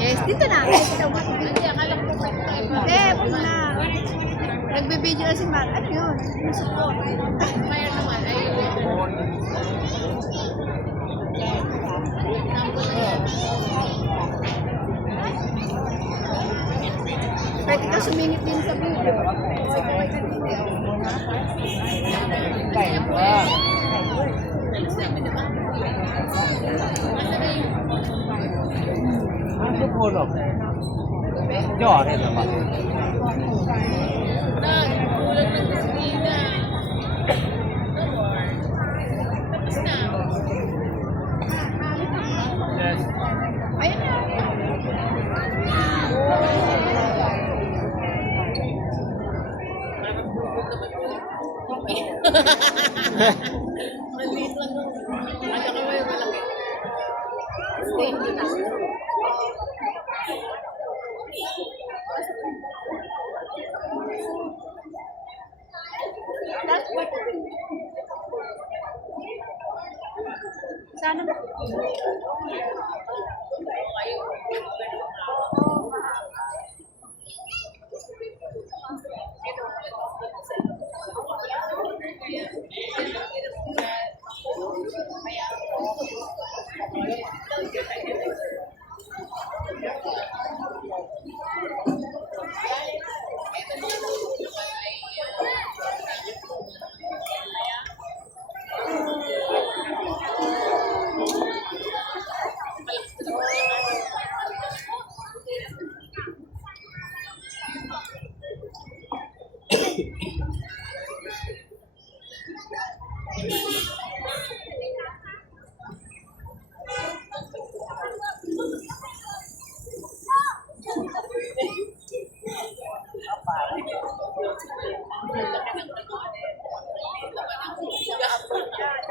Yes, dito na. Hindi, akala ko pa ito. Hindi, huwag na. Nagbibideo na si Mar. Ano yun? Nasuko. Maya naman. Ay, pwede ka sumingit din sa video. Ano po no? Yo, rin naman. Kulang ng kusina. Tapos na. Yes. Ayun na. Maliit lang nung. At saka may malaki. Stay dito na. Sana ba?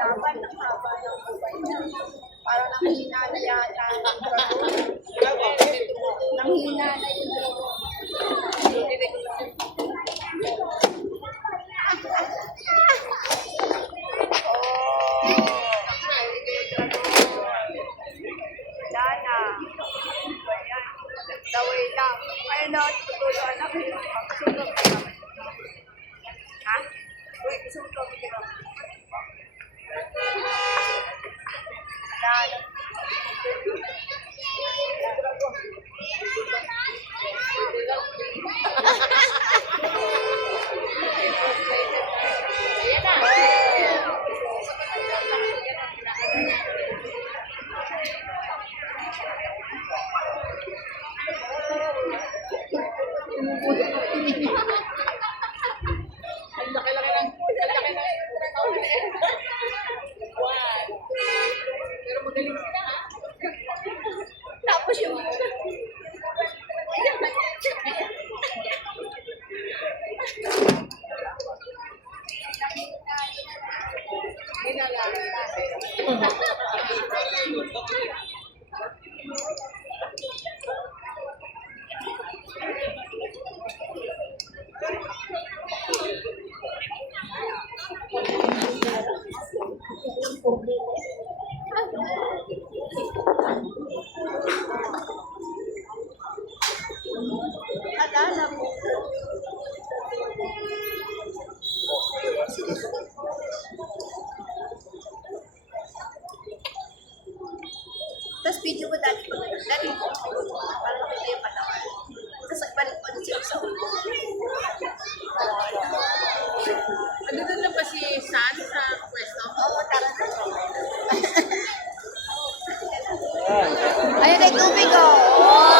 Dapat ang haba ng buhay niya. Parang nanghina na yata. Nanghina na yung Dana. Daway lang. Ay no, tutulo anak. Magsunog ka naman. Ha? Uy, gusto mo ito. Dana. Ang laki-laki ng buwan. Pero magaling sila ha. Tapos yung Adala mo. Tapos video mo dati pa ngayon. Dati mo. Para makita yung patawan. Tapos balik pa din siya sa ulo. Ano doon lang ba si San sa pwesto? Oo, tara na. Ayun ay tubig oh.